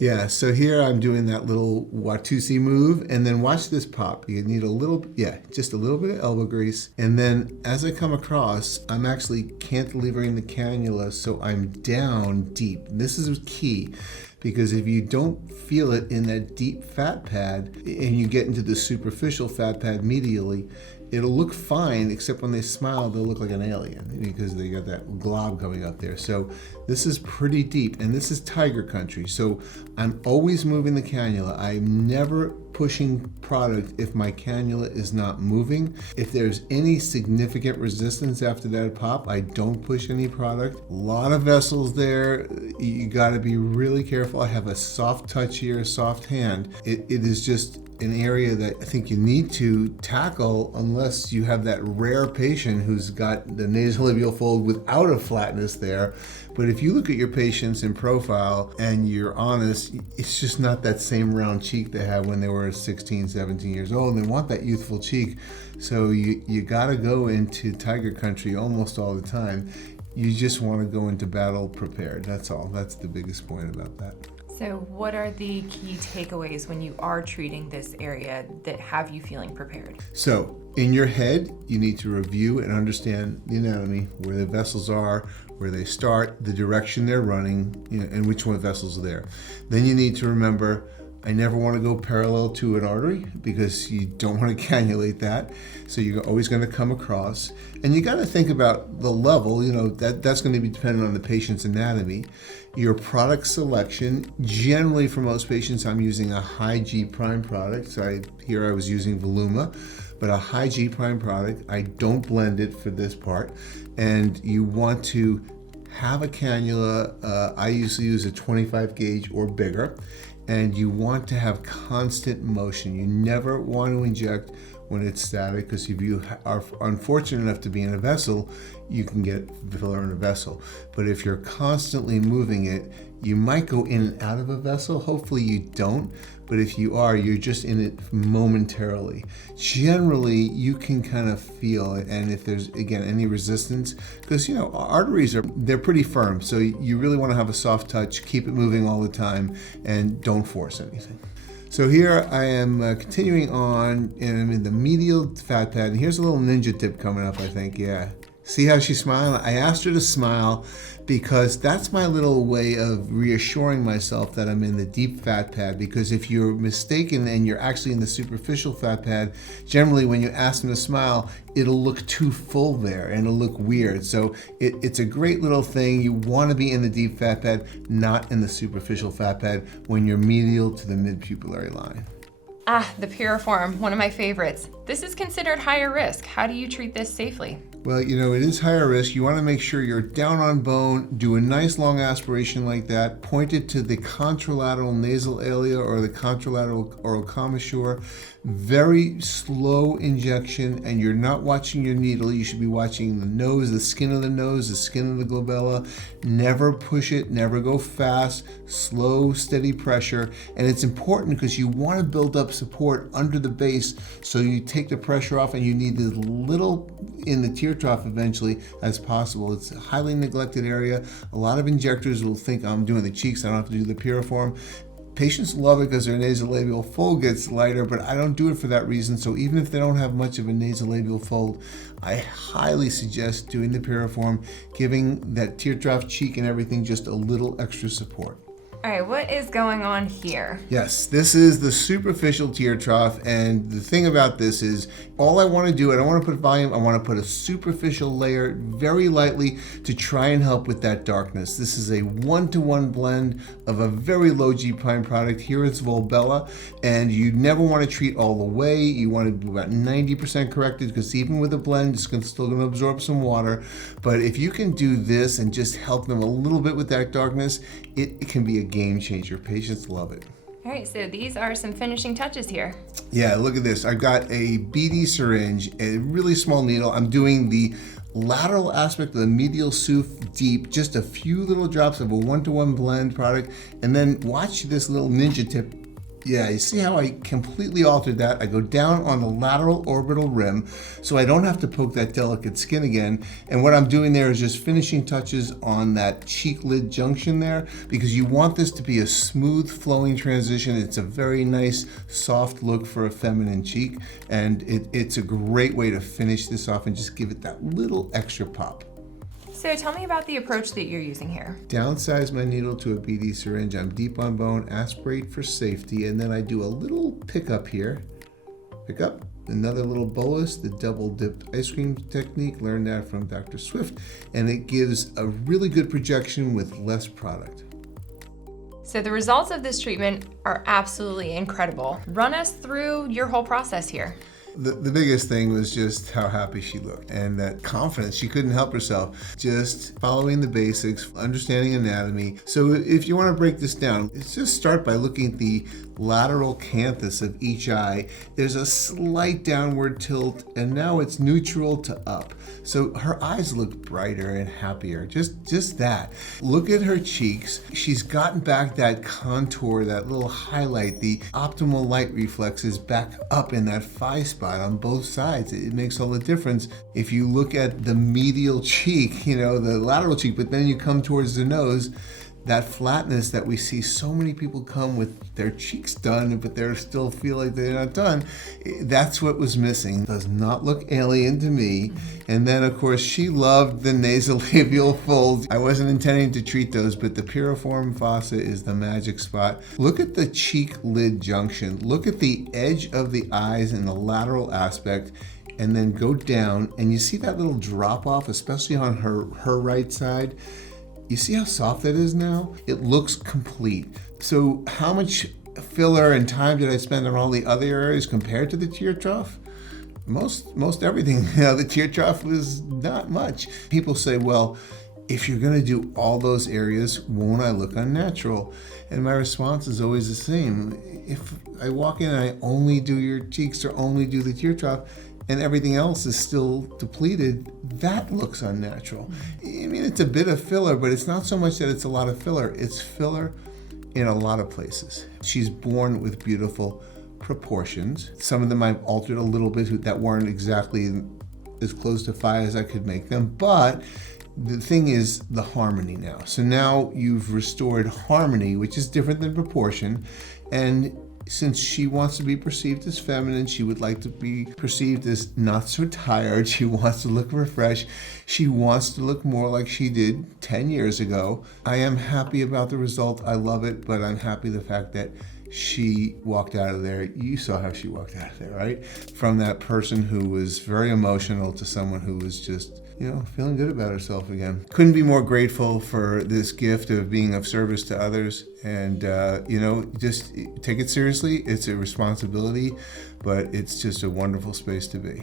Yeah, so here I'm doing that little Watusi move, and then watch this pop. You need a little, just a little bit of elbow grease. And then as I come across, I'm actually cantilevering the cannula, so I'm down deep. This is key, because if you don't feel it in that deep fat pad, and you get into the superficial fat pad medially, it'll look fine, except when they smile, they'll look like an alien because they got that glob coming up there. So this is pretty deep, and this is tiger country. So I'm always moving the cannula. I'm never pushing product if my cannula is not moving. If there's any significant resistance after that pop, I don't push any product. A lot of vessels there. You got to be really careful. I have a soft touch here, a soft hand. It is just an area that I think you need to tackle unless you have that rare patient who's got the nasolabial fold without a flatness there. But if you look at your patients in profile and you're honest, it's just not that same round cheek they had when they were 16, 17 years old, and they want that youthful cheek. So you gotta go into tiger country almost all the time. You just want to go into battle prepared. That's all. That's the biggest point about that. So what are the key takeaways when you are treating this area that have you feeling prepared? So in your head, you need to review and understand the anatomy, where the vessels are, where they start, the direction they're running, and which one of the vessels are there. Then you need to remember, I never want to go parallel to an artery because you don't want to cannulate that. So you're always going to come across. And you got to think about the level, that's going to be dependent on the patient's anatomy. Your product selection, generally for most patients, I'm using a high G prime product. So here I was using Voluma, but a high G prime product. I don't blend it for this part. And you want to have a cannula. I usually use a 25 gauge or bigger. And you want to have constant motion. You never want to inject when it's static, because if you are unfortunate enough to be in a vessel, you can get filler in a vessel. But if you're constantly moving it, you might go in and out of a vessel. Hopefully you don't, but if you are, you're just in it momentarily. Generally, you can kind of feel it, and if there's, again, any resistance, because, arteries they're pretty firm, so you really want to have a soft touch, keep it moving all the time, and don't force anything. So here I am continuing on, and I'm in the medial fat pad, and here's a little ninja tip coming up, I think, yeah. See how she's smiling? I asked her to smile because that's my little way of reassuring myself that I'm in the deep fat pad, because if you're mistaken and you're actually in the superficial fat pad, generally when you ask them to smile, it'll look too full there and it'll look weird. So it's a great little thing. You want to be in the deep fat pad, not in the superficial fat pad when you're medial to the mid-pupillary line. The piriform, one of my favorites. This is considered higher risk. How do you treat this safely? Well, it is higher risk. You want to make sure you're down on bone, do a nice long aspiration like that, point it to the contralateral nasal area or the contralateral oral commissure. Very slow injection, and you're not watching your needle. You should be watching the nose, the skin of the nose, the skin of the glabella. Never push it, never go fast, slow, steady pressure. And it's important because you want to build up support under the base, so you take the pressure off, and you need as little in the tear trough eventually as possible. It's a highly neglected area. A lot of injectors will think I'm doing the cheeks, I don't have to do the piriform. Patients love it because their nasolabial fold gets lighter, but I don't do it for that reason. So even if they don't have much of a nasolabial fold, I highly suggest doing the piriform, giving that tear trough cheek and everything just a little extra support. All right, what is going on here? Yes, this is the superficial tear trough, and the thing about this is all I want to do, I don't want to put volume, I want to put a superficial layer very lightly to try and help with that darkness. This is a 1-to-1 blend of a very low G prime product. Here it's Volbella, and you never want to treat all the way. You want to be about 90% corrected, because even with a blend, it's still going to absorb some water. But if you can do this and just help them a little bit with that darkness, it can be a game changer. Patients love it. All right, so these are some finishing touches here. Yeah, look at this. I've got a BD syringe, a really small needle. I'm doing the lateral aspect of the medial SUF deep, just a few little drops of a 1-to-1 blend product, and then watch this little ninja tip Yeah, you see how I completely altered that? I go down on the lateral orbital rim so I don't have to poke that delicate skin again. And what I'm doing there is just finishing touches on that cheek lid junction there, because you want this to be a smooth flowing transition. It's a very nice soft look for a feminine cheek, and it's a great way to finish this off and just give it that little extra pop. So tell me about the approach that you're using here. Downsize my needle to a BD syringe. I'm deep on bone, aspirate for safety, and then I do a little pickup here. Pick up, another little bolus, the double dipped ice cream technique, learned that from Dr. Swift, and it gives a really good projection with less product. So the results of this treatment are absolutely incredible. Run us through your whole process here. The biggest thing was just how happy she looked and that confidence. She couldn't help herself. Just following the basics, understanding anatomy. So if you want to break this down, let's just start by looking at the lateral canthus of each eye. There's a slight downward tilt, and now it's neutral to up. So her eyes look brighter and happier. Just that. Look at her cheeks. She's gotten back that contour, that little highlight. The optimal light reflex is back up in that phi spot on both sides. It makes all the difference. If you look at the medial cheek, the lateral cheek, but then you come towards the nose, that flatness that we see so many people come with their cheeks done, but they still feel like they're not done. That's what was missing. Does not look alien to me. And then, of course, she loved the nasolabial folds. I wasn't intending to treat those, but the piriform fossa is the magic spot. Look at the cheek lid junction. Look at the edge of the eyes and the lateral aspect, and then go down, and you see that little drop off, especially on her right side. You see how soft that is now? It looks complete. So how much filler and time did I spend on all the other areas compared to the tear trough? Most everything. The tear trough was not much. People say, well, if you're gonna do all those areas, won't I look unnatural? And my response is always the same. If I walk in and I only do your cheeks or only do the tear trough, and everything else is still depleted, that looks unnatural. I mean, it's a bit of filler, but it's not so much that it's a lot of filler. It's filler in a lot of places. She's born with beautiful proportions. Some of them I've altered a little bit that weren't exactly as close to phi as I could make them, but the thing is the harmony now. So now you've restored harmony, which is different than proportion, and since she wants to be perceived as feminine, she would like to be perceived as not so tired. She wants to look refreshed. She wants to look more like she did 10 years ago. I am happy about the result. I love it, but I'm happy the fact that she walked out of there. You saw how she walked out of there, right? From that person who was very emotional to someone who was just, feeling good about herself again. Couldn't be more grateful for this gift of being of service to others. And, just take it seriously. It's a responsibility, but it's just a wonderful space to be.